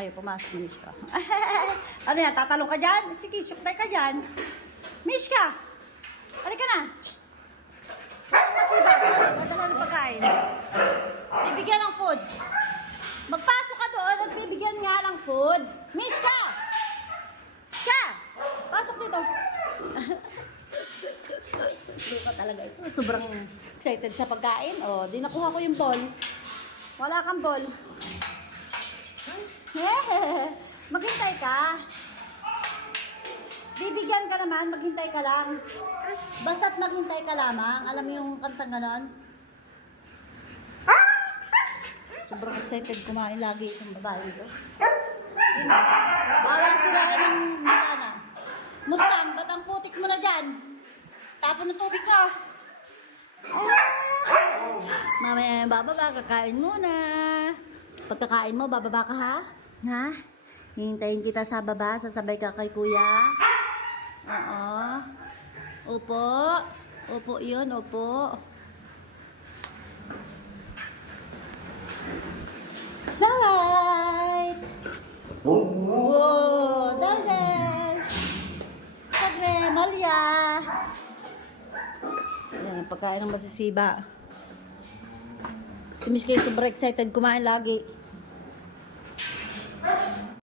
kayo. Pumasok na, Mishka. Ano yan? Tatalong ka dyan? Sige, syuktay ka dyan. Mishka! Halika na! Shhh! Kasi ba? Dadala ng pagkain. Bibigyan ng food. Magpasok ka doon at bibigyan nga ng food. Mishka! Mishka! Pasok dito. Luka talaga ito. Sobrang excited sa pagkain. O, di nakuha ko yung ball. Wala kang ball. Maghintay ka. Bibigyan ka naman, maghintay ka lang. Basta't maghintay ka lamang. Alam mo yung kantang ganon? Sobrang excited kumain lagi itong babae ito. Bawal sirain ng bintana. Mustang, ba't ang putik mo na dyan? Tapon ng tubig ka. Mamaya bababa, kakain muna. Pagkakain mo, bababa ka ha? Ha? Hihintayin kita sa baba, sasabay ka kay kuya. Oo. Opo. Opo yun, opo. Snow White! Wow! Daldal! Padre, Malia! Ayan, ang pagkain ng masisiba. Si Miss Kay sobrang excited kumain lagi.